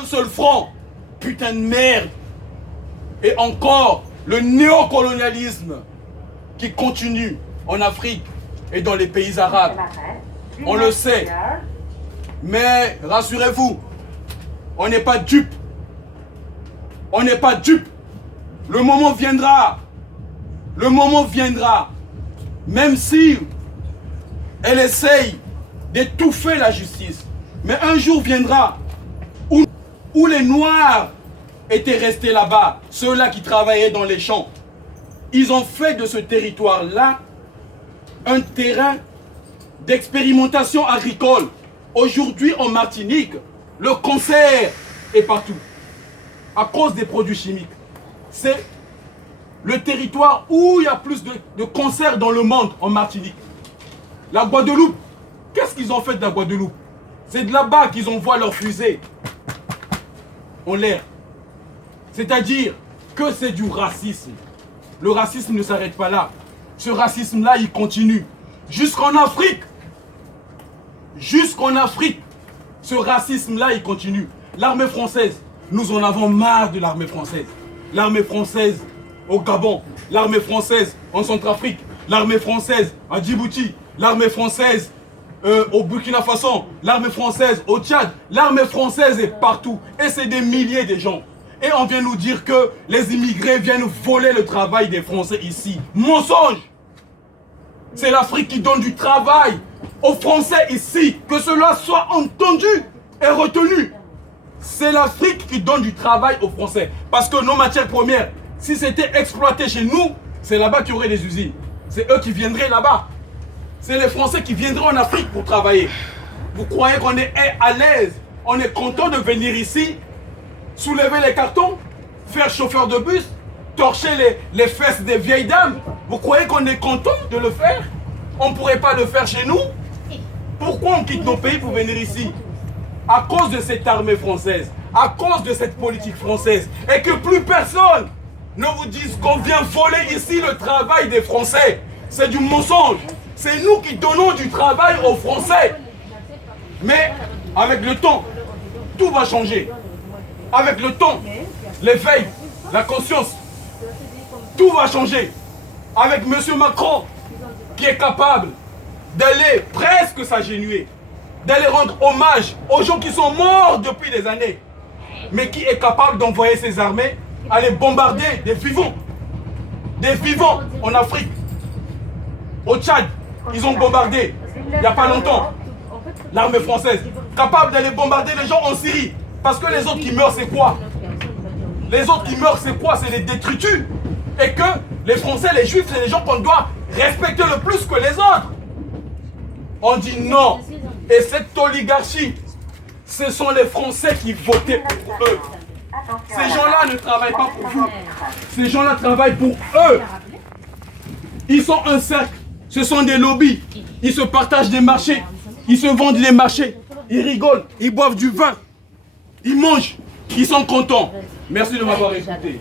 un seul front. Putain de merde. Et encore, le néocolonialisme qui continue en Afrique et dans les pays arabes. On le sait. Mais rassurez-vous, on n'est pas dupes. On n'est pas dupes. Le moment viendra. Le moment viendra. Même si elle essaye d'étouffer la justice. Mais un jour viendra où les Noirs étaient restés là-bas, ceux-là qui travaillaient dans les champs. Ils ont fait de ce territoire-là un terrain d'expérimentation agricole. Aujourd'hui, en Martinique, le cancer est partout à cause des produits chimiques. C'est le territoire où il y a plus de cancers dans le monde, en Martinique. La Guadeloupe, qu'est-ce qu'ils ont fait de la Guadeloupe? C'est de là-bas qu'ils envoient leurs fusées en l'air. C'est-à-dire que c'est du racisme. Le racisme ne s'arrête pas là. Ce racisme-là, il continue. Jusqu'en Afrique. Jusqu'en Afrique. Ce racisme-là, il continue. L'armée française, nous en avons marre de l'armée française. L'armée française au Gabon, l'armée française en Centrafrique, l'armée française à Djibouti, l'armée française au Burkina Faso, l'armée française au Tchad. L'armée française est partout. Et c'est des milliers de gens. Et on vient nous dire que les immigrés viennent voler le travail des Français ici. Mensonge! C'est l'Afrique qui donne du travail aux Français ici. Que cela soit entendu et retenu. C'est l'Afrique qui donne du travail aux Français. Parce que nos matières premières, si c'était exploité chez nous, c'est là-bas qu'il y aurait des usines. C'est eux qui viendraient là-bas. C'est les Français qui viendraient en Afrique pour travailler. Vous croyez qu'on est à l'aise? On est content de venir ici, soulever les cartons, faire chauffeur de bus, torcher les fesses des vieilles dames? Vous croyez qu'on est content de le faire? On ne pourrait pas le faire chez nous? Pourquoi on quitte nos pays pour venir ici? À cause de cette armée française, à cause de cette politique française, et que plus personne ne vous dise qu'on vient voler ici le travail des Français. C'est du mensonge. C'est nous qui donnons du travail aux Français. Mais avec le temps, tout va changer. Avec le temps, l'éveil, la conscience, tout va changer. Avec M. Macron, qui est capable d'aller presque s'agenouiller, d'aller rendre hommage aux gens qui sont morts depuis des années, mais qui est capable d'envoyer ses armées aller bombarder des vivants en Afrique. Au Tchad, ils ont bombardé, il n'y a pas longtemps, l'armée française, capable d'aller bombarder les gens en Syrie. Parce que les autres qui meurent, c'est quoi? Les autres qui meurent, c'est quoi? C'est les détritus. Et que les Français, les Juifs, c'est les gens qu'on doit respecter le plus que les autres. On dit non. Et cette oligarchie, ce sont les Français qui votaient pour eux. Ces gens-là ne travaillent pas pour vous. Ces gens-là travaillent pour eux. Ils sont un cercle. Ce sont des lobbies. Ils se partagent des marchés. Ils se vendent les marchés. Ils rigolent. Ils boivent du vin. Ils mangent. Ils sont contents. Merci de m'avoir écouté.